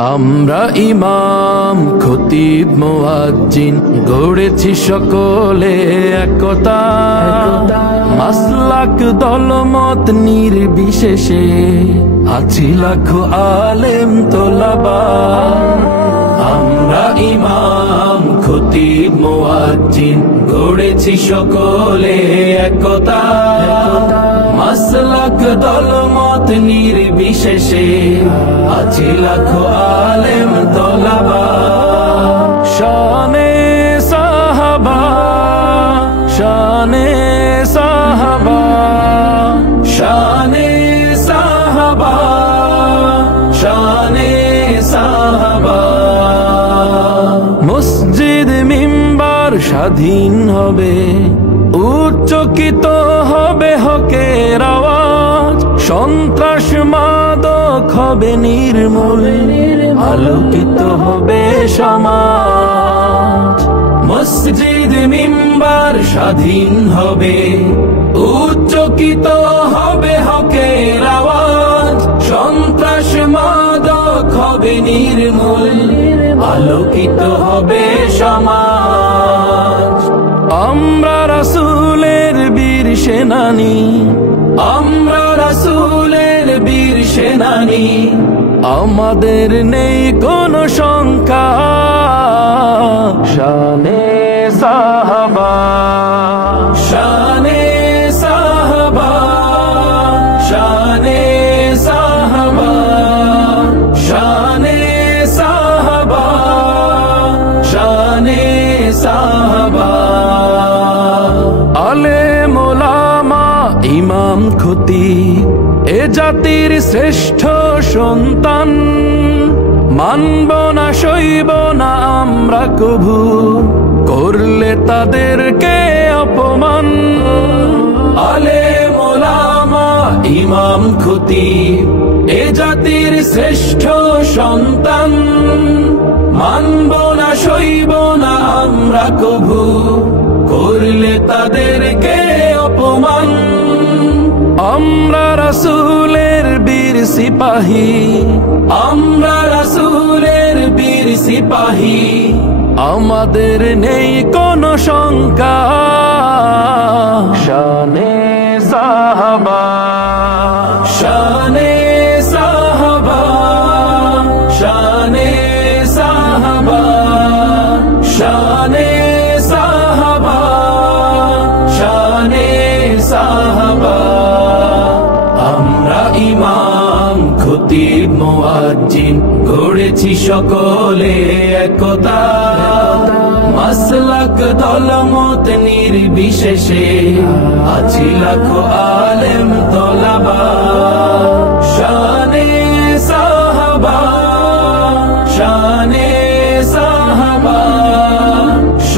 আমরা ইমাম খতিব মুয়াজ্জিন গড়েছি সকলে একতা, মাসলাক দলমত নির্বিশেষে আছি লাখো আলেম তোলাবা। আমরা ইমাম খতিব মুয়াজ্জিন গড়েছি সকলে একতা, মাসলাক দলমত নির্বিশেষে আছি লাখো আলেম তোলাবা। শানে সাহাবা, শানে সাহাবা, শানে সাহাবা, শানে সাহাবা। মসজিদ মিম্বার স্বাধীন হবে, উচ্চকিত হবে হকের আওয়াজ, সন্ত্রাস মাদক হবে নির্মূল, আলোকিত হবে সমাজ। মসজিদ মিম্বার স্বাধীন হবে, উচ্চকিত হবে হকের আওয়াজ, সন্ত্রাস মাদক হবে নির্মূল, আলোকিত হবে সমাজ। আমরা রাসূলের বীর সেনানী, আমরা রাসূলের বীর সেনানী, আমাদের নেই কোনো শঙ্কা। শানে সাহাবা, শানে সাহাবা, শানে সাহাবা, শানে সাহাবা, শানে সাহাবা। আলেম ওলামা ইমাম খতিব এ জাতির শ্রেষ্ঠ সন্তান, মানব না সইব না আমরা কভু করলে তাদেরকে অপমান। আলেম ওলামা ইমাম খতিব এ জাতির শ্রেষ্ঠ সন্তান, মানব না সইব না আমরা কভু করলে তাদেরকে অপমান। আমরা রাসূলের বীর সিপাহী, আমরা রাসূলের বীর সিপাহী, আমাদের নেই কোনো শঙ্কা। শানে সাহাবা, শানে সাহাবা, শানে সাহাবা, শানে সাহাবা, শানে সাহাবা। আমরা ইমাম খতিব মুয়াজ্জিন গড়েছি সকলে একতা, মাসলাক দলমত নির্বিশেষে আছি লাখো